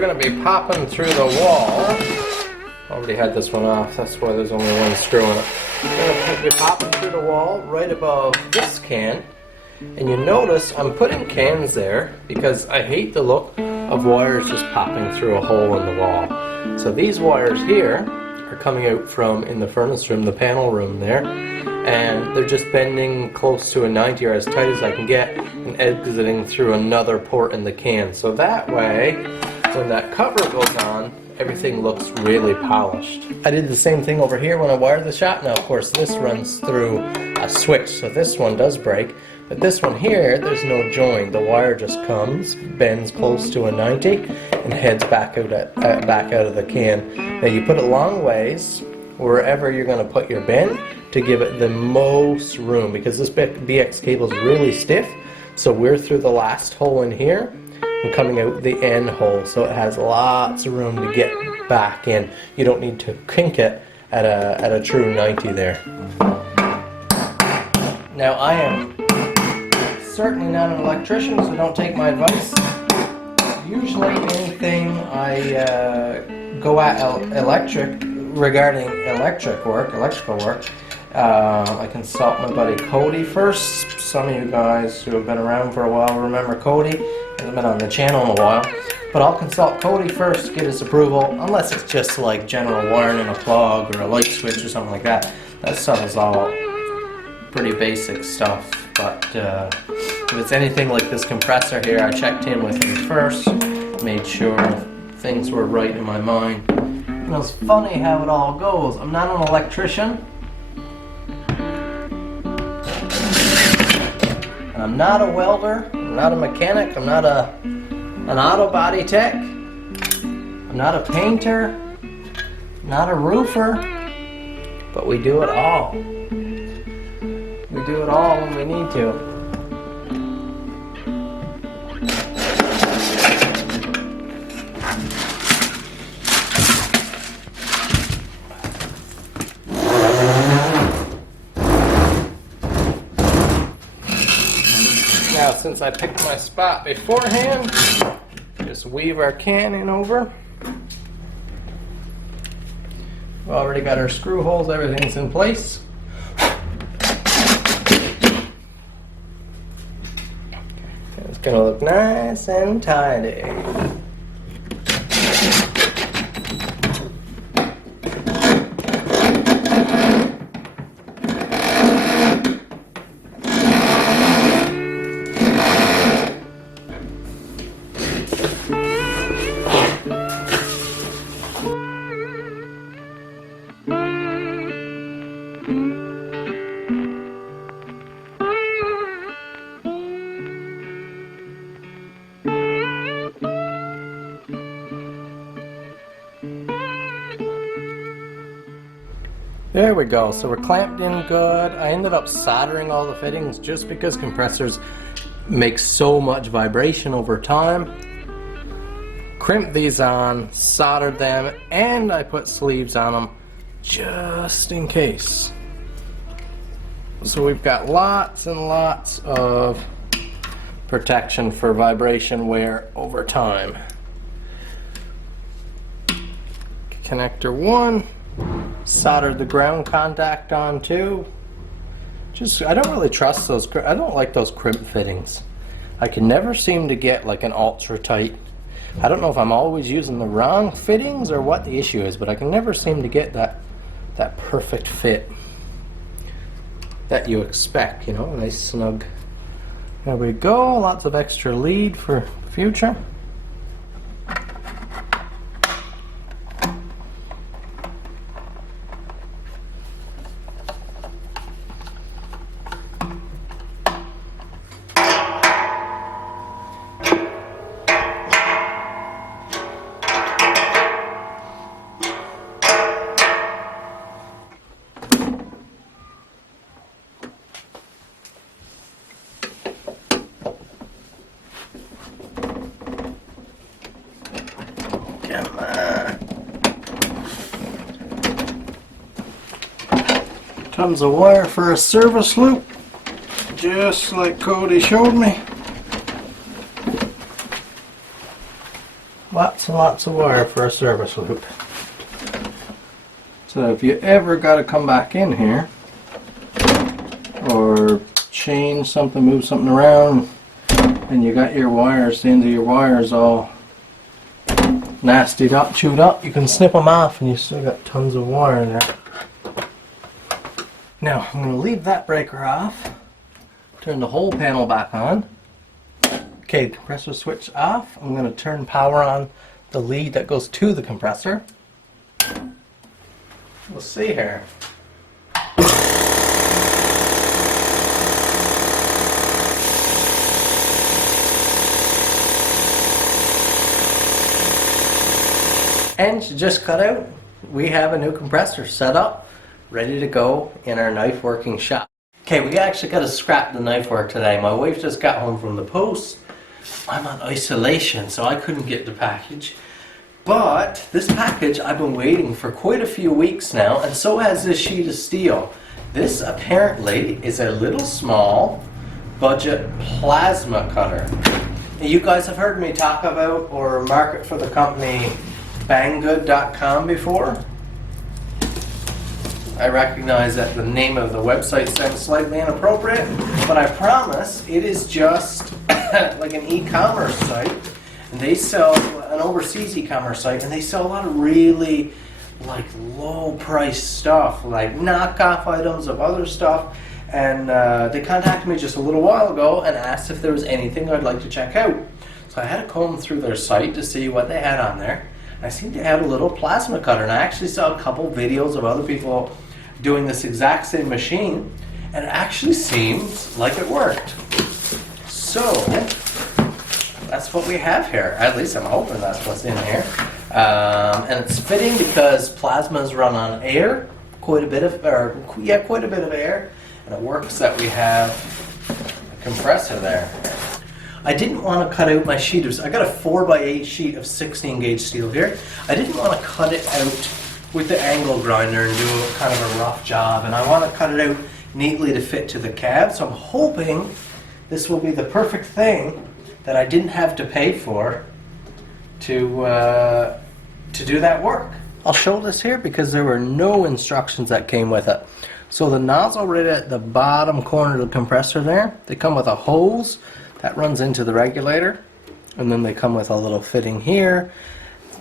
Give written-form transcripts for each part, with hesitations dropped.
we're going to be popping through the wall. Already had this one off, that's why there's only one screw in it. We're going to be popping through the wall right above this can. And you notice I'm putting cans there because I hate the look of wires just popping through a hole in the wall. So these wires here are coming out from, in the furnace room, the panel room there. And they're just bending close to a 90 or as tight as I can get and exiting through another port in the can. So that way, when that cover goes on, everything looks really polished. I did the same thing over here when I wired the shot. Now of course this runs through a switch, so this one does break. But this one here, there's no join. The wire just comes, bends close to a 90, and heads back out of the can. Now you put it long ways, wherever you're going to put your bend, to give it the most room, because this BX cable is really stiff. So we're through the last hole in here and coming out the end hole, so it has lots of room to get back in. You don't need to kink it at a true 90 there. Now I am certainly not an electrician, so don't take my advice. Usually anything I go at regarding electrical work, I consult my buddy Cody first. Some of you guys who have been around for a while remember Cody. He hasn't been on the channel in a while. But I'll consult Cody first to get his approval, unless it's just like general wiring in a plug or a light switch or something like that. That stuff is all pretty basic stuff. But if it's anything like this compressor here, I checked in with him first, made sure things were right in my mind. And it's funny how it all goes. I'm not an electrician. I'm not a welder, I'm not a mechanic, I'm not an auto body tech, I'm not a painter, not a roofer, but we do it all. We do it all when we need to. Now, since I picked my spot beforehand, just weave our can in over. We've already got our screw holes, everything's in place. It's gonna look nice and tidy. There we go, so we're clamped in good. I ended up soldering all the fittings just because compressors make so much vibration over time. Crimped these on, soldered them, and I put sleeves on them just in case. So we've got lots and lots of protection for vibration wear over time. Connector 1. Soldered the ground contact on too. I don't really trust those. I don't like those crimp fittings. I can never seem to get like an ultra tight. I don't know if I'm always using the wrong fittings or what the issue is, but I can never seem to get that perfect fit that you expect. You know, nice snug. There we go. Lots of extra lead for future. Tons of wire for a service loop, just like Cody showed me. Lots lots and lots of wire for a service loop. So if you ever got to come back in here or change something, move something around, and you got your wires, the end of your wires all nastied up, chewed up, you can snip them off and you still got tons of wire there. Now I'm going to leave that breaker off, turn the whole panel back on. Okay, compressor switch off. I'm going to turn power on the lead that goes to the compressor. We'll see here. Engine just cut out. We have a new compressor set up, ready to go in our knife working shop. Okay, we actually got to scrap the knife work today. My wife just got home from the post. I'm on isolation, so I couldn't get the package. But this package I've been waiting for quite a few weeks now, and so has this sheet of steel. This apparently is a little small budget plasma cutter. You guys have heard me talk about or market for the company Banggood.com before. I recognize that the name of the website sounds slightly inappropriate, but I promise it is just like an e-commerce site. And they sell an overseas e-commerce site, and they sell a lot of really like low price stuff, like knockoff items of other stuff. And they contacted me just a little while ago and asked if there was anything I'd like to check out. So I had to comb through their site to see what they had on there. I seem to have a little plasma cutter, and I actually saw a couple videos of other people doing this exact same machine, and it actually seems like it worked. So that's what we have here. At least I'm hoping that's what's in here. And it's fitting because plasmas run on air, quite a bit of air, and it works that we have a compressor there. I didn't want to cut out my sheet of, I got a 4x8 sheet of 16 gauge steel here. I didn't want to cut it out with the angle grinder and do kind of a rough job, and I want to cut it out neatly to fit to the cab, so I'm hoping this will be the perfect thing that I didn't have to pay for to do that work. I'll show this here because there were no instructions that came with it. So the nozzle right at the bottom corner of the compressor there, they come with a hose that runs into the regulator, and then they come with a little fitting here.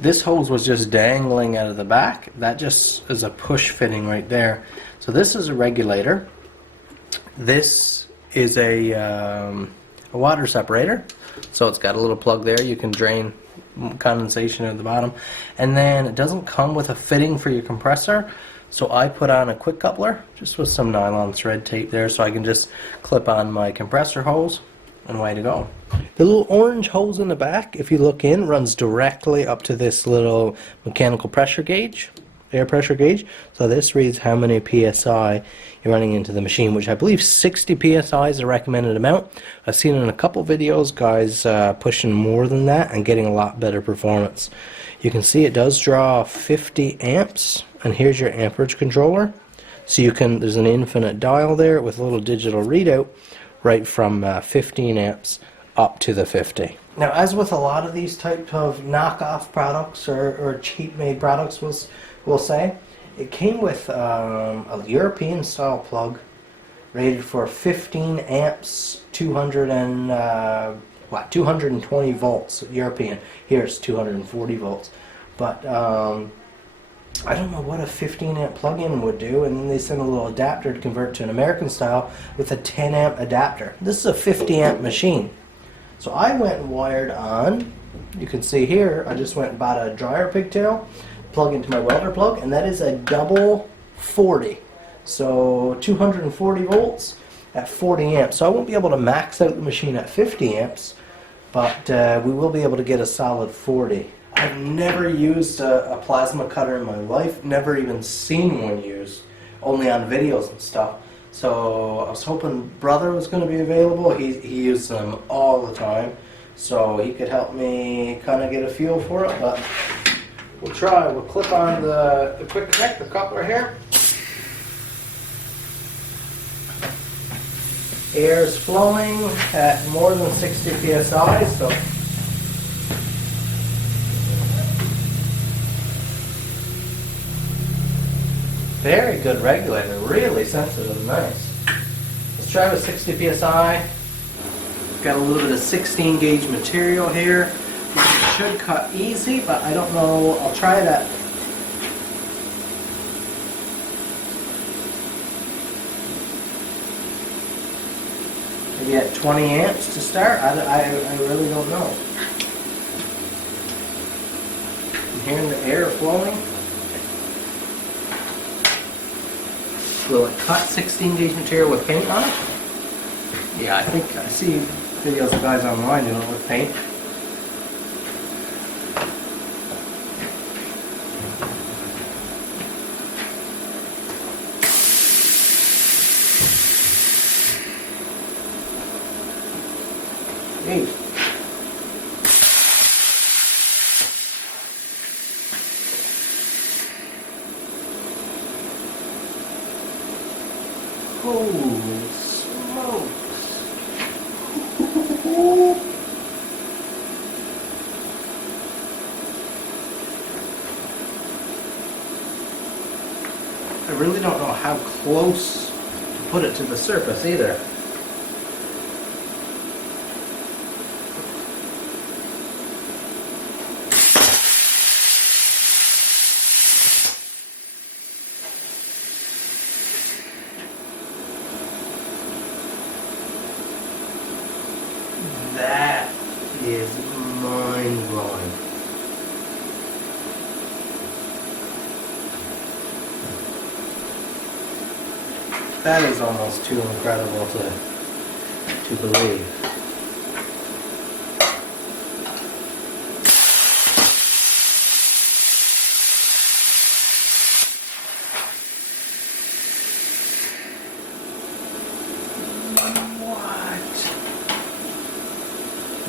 This hose was just dangling out of the back. That just is a push fitting right there. So this is a regulator. This is a water separator. So it's got a little plug there. You can drain condensation at the bottom. And then it doesn't come with a fitting for your compressor. So I put on a quick coupler, just with some nylon thread tape there, so I can just clip on my compressor hose. And way to go. The little orange hose in the back, if you look in, runs directly up to this little mechanical pressure gauge, air pressure gauge. So this reads how many PSI you're running into the machine, which I believe 60 PSI is the recommended amount. I've seen in a couple videos guys pushing more than that and getting a lot better performance. You can see it does draw 50 amps, and here's your amperage controller. So you can, there's an infinite dial there with a little digital readout, right from 15 amps up to the 50. Now, as with a lot of these type of knockoff products or cheap made products, we'll say, it came with a European style plug rated for 15 amps, 220 volts European. Here's 240 volts. But I don't know what a 15 amp plug-in would do, and then they sent a little adapter to convert to an American style with a 10 amp adapter. This is a 50 amp machine. So I went and wired on, you can see here, I just went and bought a dryer pigtail, plug into my welder plug, and that is a double 40. So 240 volts at 40 amps. So I won't be able to max out the machine at 50 amps, but we will be able to get a solid 40. I've never used a plasma cutter in my life, never even seen one used, only on videos and stuff. So I was hoping brother was going to be available. He uses them all the time, so he could help me kind of get a feel for it, but we'll try. We'll clip on the quick connect, the coupler here. Air is flowing at more than 60 psi, so very good regulator, really sensitive and nice. Let's try with 60 psi. Got a little bit of 16 gauge material here, which should cut easy, but I don't know. I'll try that. Maybe at 20 amps to start. I really don't know. I'm hearing the air flowing. Will it cut 16 gauge material with paint on it? Yeah, I think I see videos of guys online doing it with paint. Neat. Holy smokes. I really don't know how close to put it to the surface either. That is mind-blowing. That is almost too incredible to believe.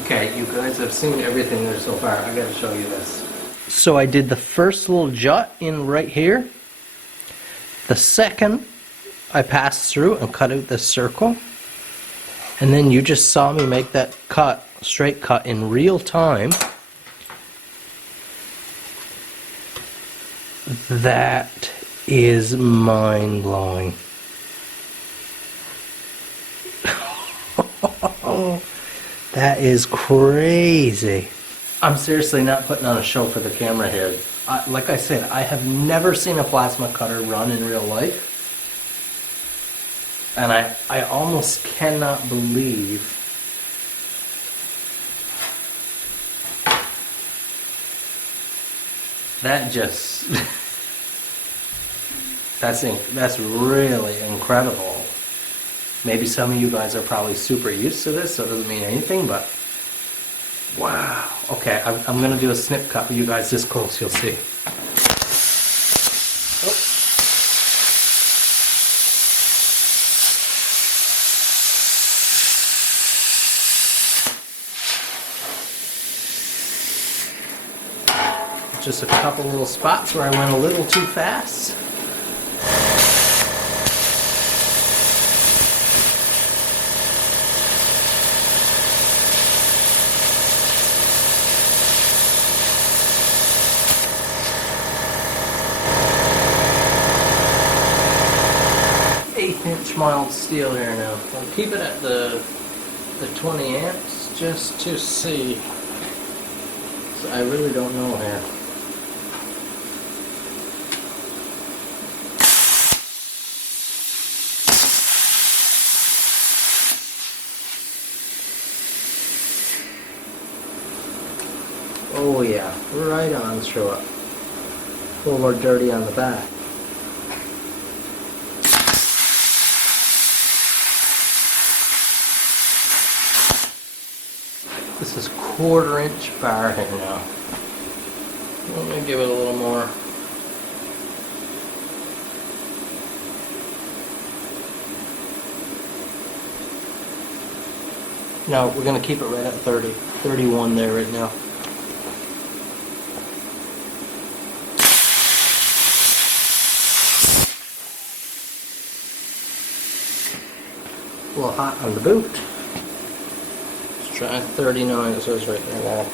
Okay, you guys have seen everything there so far. I gotta show you this. So I did the first little jut in right here. The second, I passed through and cut out this circle. And then you just saw me make that cut, straight cut in real time. That is mind-blowing. That is crazy. I'm seriously not putting on a show for the camera here. Like I said, I have never seen a plasma cutter run in real life. And I almost cannot believe that just, that's really incredible. Maybe some of you guys are probably super used to this, so it doesn't mean anything, but wow. Okay, I'm going to do a snip cut with you guys this close, you'll see. Just a couple little spots where I went a little too fast. Inch mild steel here now. I'll keep it at the 20 amps just to see. So I really don't know here. Oh yeah, right on through it. A little more dirty on the back. This is 1/4 inch bar here now. Let me give it a little more. No, we're going to keep it right at 30. 31 there right now. A little hot on the boot. Let's try 39, it says right there now.